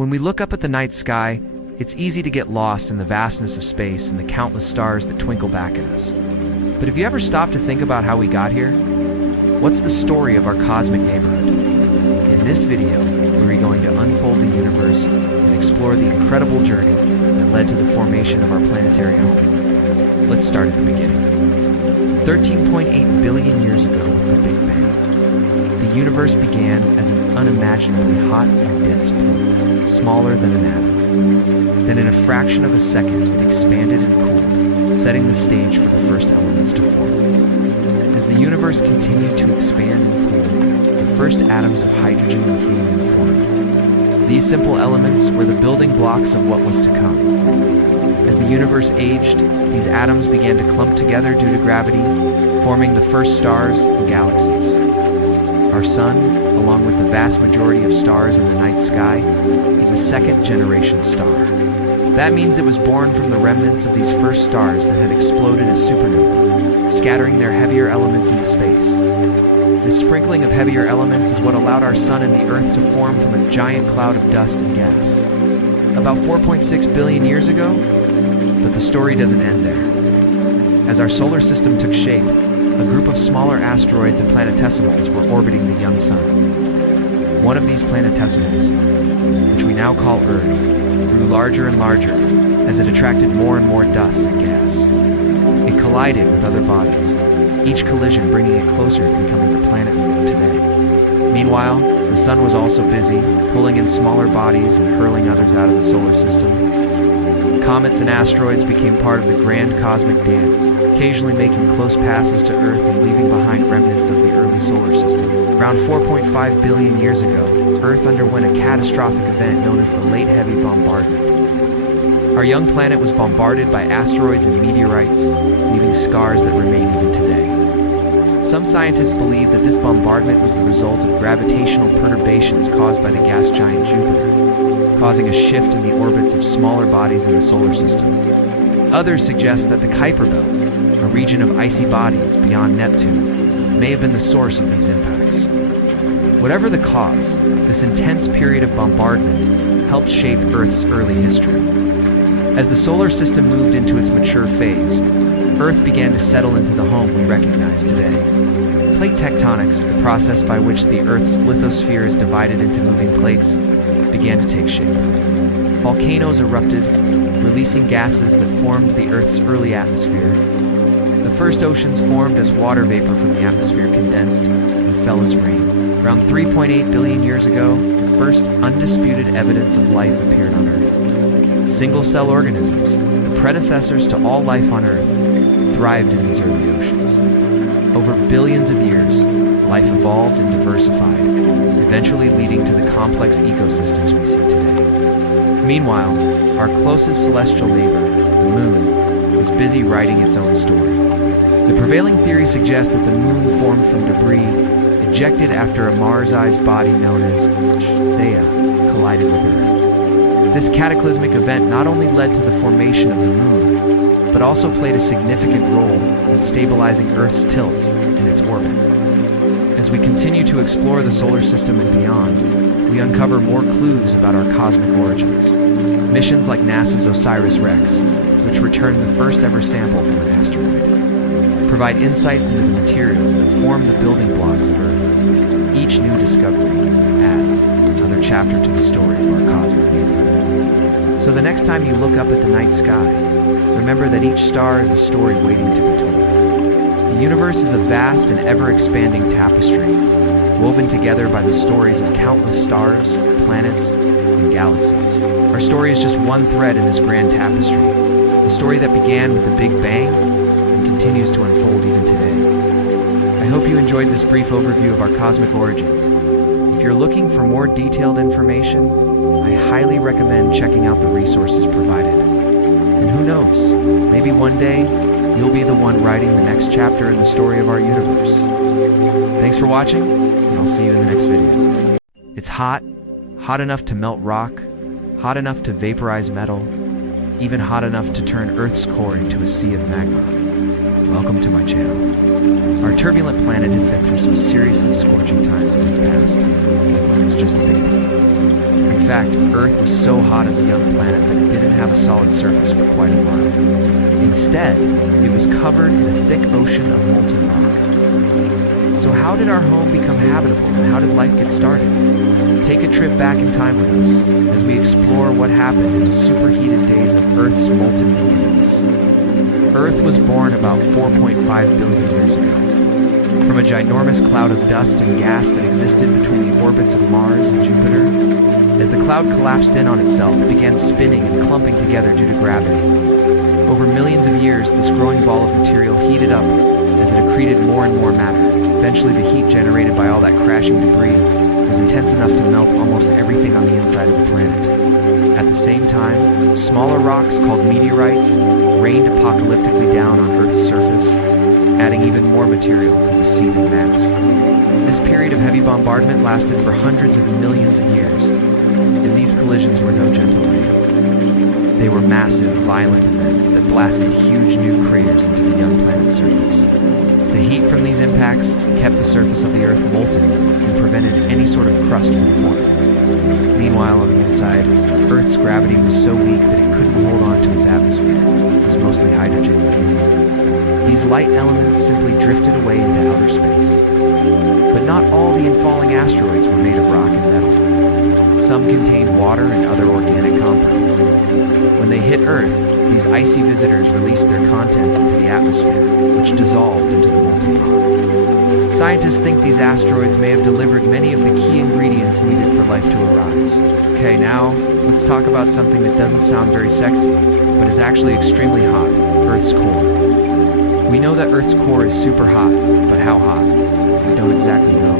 When we look up at the night sky, it's easy to get lost in the vastness of space and the countless stars that twinkle back at us. But have you ever stopped to think about how we got here? What's the story of our cosmic neighborhood? In this video, we're going to unfold the universe and explore the incredible journey that led to the formation of our planetary home. Let's start at the beginning. 13.8 billion years ago with the Big Bang. The universe began as an unimaginably hot and dense point, smaller than an atom. Then in a fraction of a second, it expanded and cooled, setting the stage for the first elements to form. As the universe continued to expand and cool, the first atoms of hydrogen and helium formed. These simple elements were the building blocks of what was to come. As the universe aged, these atoms began to clump together due to gravity, forming the first stars and galaxies. Our sun, along with the vast majority of stars in the night sky, is a second-generation star. That means it was born from the remnants of these first stars that had exploded as supernovae, scattering their heavier elements into space. This sprinkling of heavier elements is what allowed our sun and the Earth to form from a giant cloud of dust and gas. About 4.6 billion years ago, but the story doesn't end there. As our solar system took shape, a group of smaller asteroids and planetesimals were orbiting the young sun. One of these planetesimals, which we now call Earth, grew larger and larger as it attracted more and more dust and gas. It collided with other bodies, each collision bringing it closer to becoming the planet we know today. Meanwhile, the sun was also busy, pulling in smaller bodies and hurling others out of the solar system. Comets and asteroids became part of the grand cosmic dance, occasionally making close passes to Earth and leaving behind remnants of the early solar system. Around 4.5 billion years ago, Earth underwent a catastrophic event known as the Late Heavy Bombardment. Our young planet was bombarded by asteroids and meteorites, leaving scars that remain even today. Some scientists believe that this bombardment was the result of gravitational perturbations caused by the gas giant Jupiter, causing a shift in the orbits of smaller bodies in the solar system. Others suggest that the Kuiper Belt, a region of icy bodies beyond Neptune, may have been the source of these impacts. Whatever the cause, this intense period of bombardment helped shape Earth's early history. As the solar system moved into its mature phase, Earth began to settle into the home we recognize today. Plate tectonics, the process by which the Earth's lithosphere is divided into moving plates, began to take shape. Volcanoes erupted, releasing gases that formed the Earth's early atmosphere. The first oceans formed as water vapor from the atmosphere condensed and fell as rain. Around 3.8 billion years ago, the first undisputed evidence of life appeared on Earth. Single-cell organisms, the predecessors to all life on Earth, thrived in these early oceans. Over billions of years, life evolved and diversified, eventually leading to the complex ecosystems we see today. Meanwhile, our closest celestial neighbor, the Moon, was busy writing its own story. The prevailing theory suggests that the Moon formed from debris ejected after a Mars-sized body known as Theia collided with Earth. This cataclysmic event not only led to the formation of the Moon, but also played a significant role in stabilizing Earth's tilt in its orbit. As we continue to explore the solar system and beyond, we uncover more clues about our cosmic origins. Missions like NASA's OSIRIS-REx, which returned the first ever sample from an asteroid, provide insights into the materials that form the building blocks of Earth. Each new discovery adds another chapter to the story of our cosmic neighborhood. So the next time you look up at the night sky, remember that each star is a story waiting to be told. The universe is a vast and ever-expanding tapestry, woven together by the stories of countless stars, planets, and galaxies. Our story is just one thread in this grand tapestry, a story that began with the Big Bang and continues to unfold even today. I hope you enjoyed this brief overview of our cosmic origins. If you're looking for more detailed information, I highly recommend checking out the resources provided. And who knows, maybe one day, you'll be the one writing the next chapter in the story of our universe. Thanks for watching, and I'll see you in the next video. It's hot enough to melt rock, hot enough to vaporize metal, even hot enough to turn Earth's core into a sea of magma. welcome to my channel. Our turbulent planet has been through some seriously scorching times in its past, like when it was just a baby. In fact, Earth was so hot as a young planet that it didn't have a solid surface for quite a while. Instead, it was covered in a thick ocean of molten rock. So how did our home become habitable, and how did life get started? Take a trip back in time with us as we explore what happened in the superheated days of Earth's molten beginnings. Earth was born about 4.5 billion years ago, from a ginormous cloud of dust and gas that existed between the orbits of Mars and Jupiter. As the cloud collapsed in on itself, it began spinning and clumping together due to gravity. Over millions of years, this growing ball of material heated up as it accreted more and more matter. Eventually, the heat generated by all that crashing debris was intense enough to melt almost everything on the inside of the planet. At the same time, smaller rocks called meteorites rained apocalyptically down on Earth's surface, adding even more material to the seething mass. This period of heavy bombardment lasted for hundreds of millions of years, and these collisions were no gentle rain. They were massive, violent events that blasted huge new craters into the young planet's surface. The heat from these impacts kept the surface of the Earth molten and prevented any sort of crust from forming. Meanwhile, on the inside, Earth's gravity was so weak that it couldn't hold on to its atmosphere. It was mostly hydrogen and helium. These light elements simply drifted away into outer space. But not all the infalling asteroids were made of rock and metal. Some contained water and other organic compounds. When they hit Earth, these icy visitors released their contents into the atmosphere, which dissolved into the molten rock. Scientists think these asteroids may have delivered many of the key ingredients needed for life to arise. Okay, now let's talk about something that doesn't sound very sexy, but is actually extremely hot: Earth's core. We know that Earth's core is super hot, but how hot? We don't exactly know,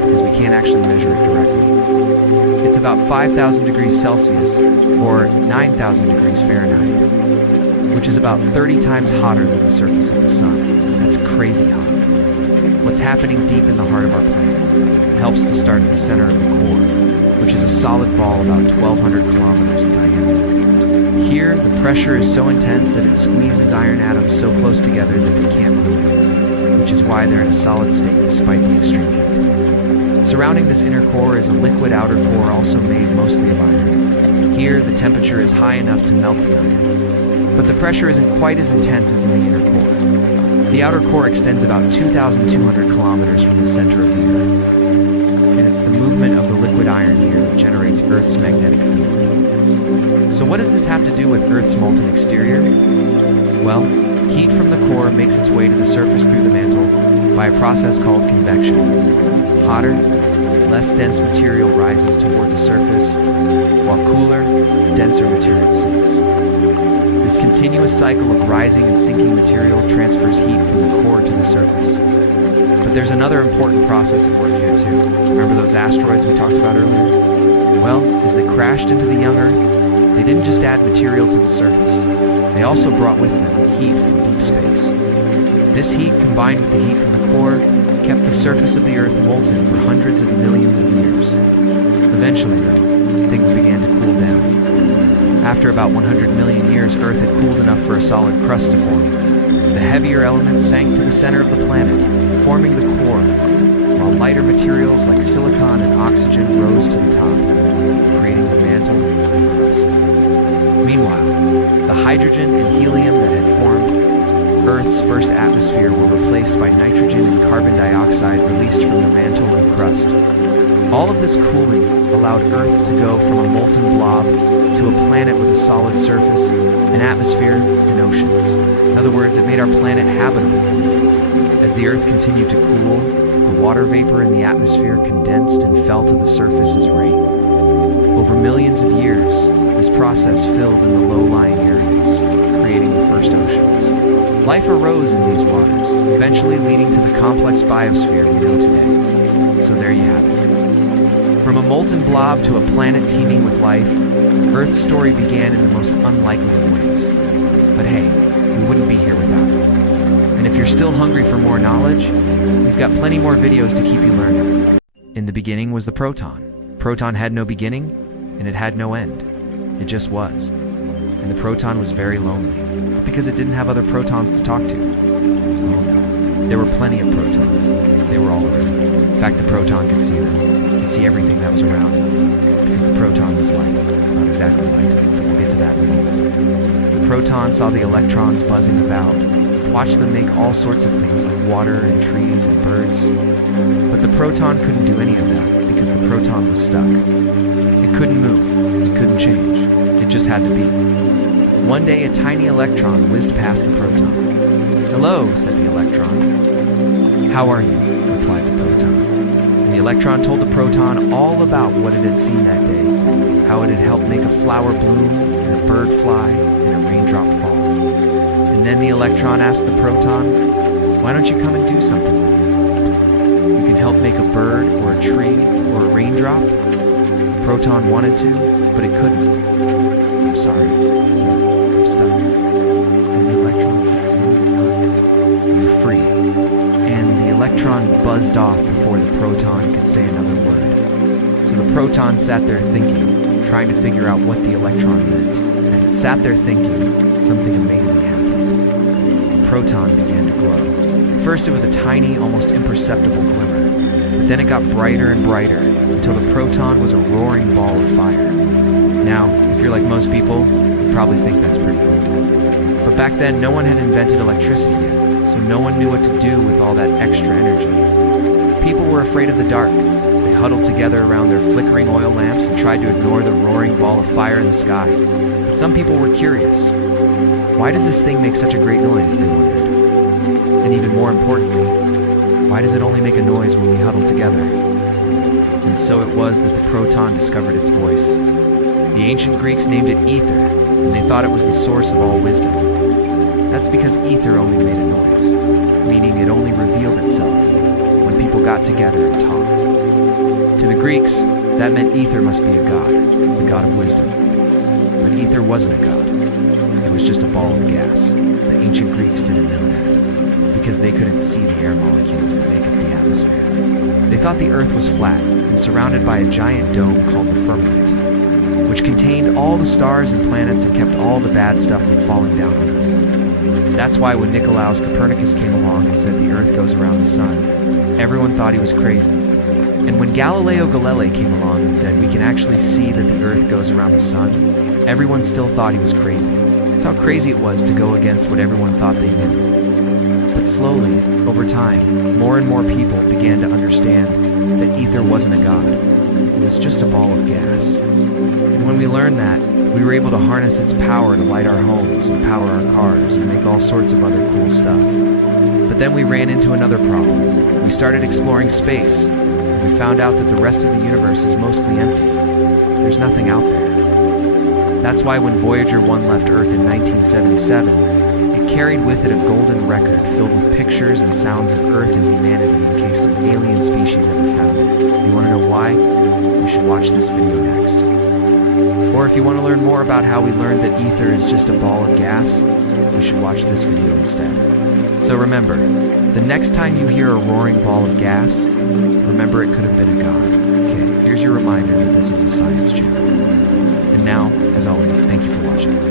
because we can't actually measure it directly. It's about 5,000 degrees Celsius, or 9,000 degrees Fahrenheit, which is about 30 times hotter than the surface of the sun. That's crazy hot. What's happening deep in the heart of our planet helps to start at the center of the core, which is a solid ball about 1,200 kilometers in diameter. Here, the pressure is so intense that it squeezes iron atoms so close together that they can't move, which is why they're in a solid state despite the extreme heat. Surrounding this inner core is a liquid outer core also made mostly of iron. Here, the temperature is high enough to melt the iron, but the pressure isn't quite as intense as in the inner core. The outer core extends about 2,200 kilometers from the center of the Earth, and it's the movement of the liquid iron here that generates Earth's magnetic field. So what does this have to do with Earth's molten exterior? Well, heat from the core makes its way to the surface through the mantle by a process called convection. Hotter, less dense material rises toward the surface, while cooler, denser material sinks. This continuous cycle of rising and sinking material transfers heat from the core to the surface. But there's another important process at work here too. Remember those asteroids we talked about earlier? Well, as they crashed into the young Earth, they didn't just add material to the surface. They also brought with them heat from deep space. This heat, combined with the heat from the core, kept the surface of the Earth molten for hundreds of millions of years. Eventually, though, things began to cool down. After about 100 million years, Earth had cooled enough for a solid crust to form. The heavier elements sank to the center of the planet, forming the core, while lighter materials like silicon and oxygen rose to the top, creating the mantle and crust. Meanwhile, the hydrogen and helium that had formed Earth's first atmosphere were replaced by nitrogen and carbon dioxide released from the mantle and crust. All of this cooling allowed Earth to go from a molten blob to a planet with a solid surface, an atmosphere, and oceans. In other words, it made our planet habitable. As the Earth continued to cool, the water vapor in the atmosphere condensed and fell to the surface as rain. Over millions of years, this process filled in the low-lying areas, creating the first oceans. Life arose in these waters, eventually leading to the complex biosphere we know today. So there you have it. From a molten blob to a planet teeming with life, Earth's story began in the most unlikely of ways. But hey, we wouldn't be here without it. And if you're still hungry for more knowledge, we've got plenty more videos to keep you learning. In the beginning was the proton. Proton had no beginning, and it had no end. It just was. And the proton was very lonely, because it didn't have other protons to talk to. There were plenty of protons. They were all around. In fact, the proton could see them. It could see everything that was around it. Because the proton was light. Not exactly light, but we'll get to that in a moment. The proton saw the electrons buzzing about, watched them make all sorts of things like water and trees and birds. But the proton couldn't do any of that because the proton was stuck. It couldn't move. It couldn't change. It just had to be. One day, a tiny electron whizzed past the proton. "Hello," said the electron. "How are you?" replied the proton. And the electron told the proton all about what it had seen that day, how it had helped make a flower bloom, and a bird fly, and a raindrop fall. And then the electron asked the proton, "Why don't you come and do something with me? You can help make a bird, or a tree, or a raindrop." The proton wanted to, but it couldn't. "I'm sorry," it said. "I'm stuck." And the electron said, "No, you're not. You're free." And the electron buzzed off before the proton could say another word. So the proton sat there thinking, trying to figure out what the electron meant. As it sat there thinking, something amazing happened. The proton began to glow. First it was a tiny, almost imperceptible glimmer, but then it got brighter and brighter until the proton was a roaring ball of fire. Now, if you're like most people, you probably think that's pretty cool. But back then, no one had invented electricity yet, so no one knew what to do with all that extra energy. People were afraid of the dark, so they huddled together around their flickering oil lamps and tried to ignore the roaring ball of fire in the sky. But some people were curious. Why does this thing make such a great noise, they wondered. And even more importantly, why does it only make a noise when we huddle together? And so it was that the proton discovered its voice. The ancient Greeks named it ether, and they thought it was the source of all wisdom. That's because ether only made a noise, meaning it only revealed itself when people got together and talked. To the Greeks, that meant ether must be a god, the god of wisdom. But ether wasn't a god. It was just a ball of gas, as the ancient Greeks didn't know that, because they couldn't see the air molecules that make up the atmosphere. They thought the Earth was flat and surrounded by a giant dome called the firmament, which contained all the stars and planets and kept all the bad stuff from falling down on us. That's why when Nicolaus Copernicus came along and said the Earth goes around the sun, everyone thought he was crazy. And when Galileo Galilei came along and said we can actually see that the Earth goes around the sun, everyone still thought he was crazy. That's how crazy it was to go against what everyone thought they knew. But slowly, over time, more and more people began to understand that ether wasn't a god. It was just a ball of gas. And when we learned that, we were able to harness its power to light our homes and power our cars and make all sorts of other cool stuff. But then we ran into another problem. We started exploring space, and we found out that the rest of the universe is mostly empty. There's nothing out there. That's why when Voyager 1 left Earth in 1977, it carried with it a golden record filled with pictures and sounds of Earth and humanity in case some alien species ever found it. You want to know why? You should watch this video next. Or if you want to learn more about how we learned that ether is just a ball of gas, you should watch this video instead. So remember, the next time you hear a roaring ball of gas, remember it could have been a god. Okay, here's your reminder that this is a science channel. And now, as always, thank you for watching.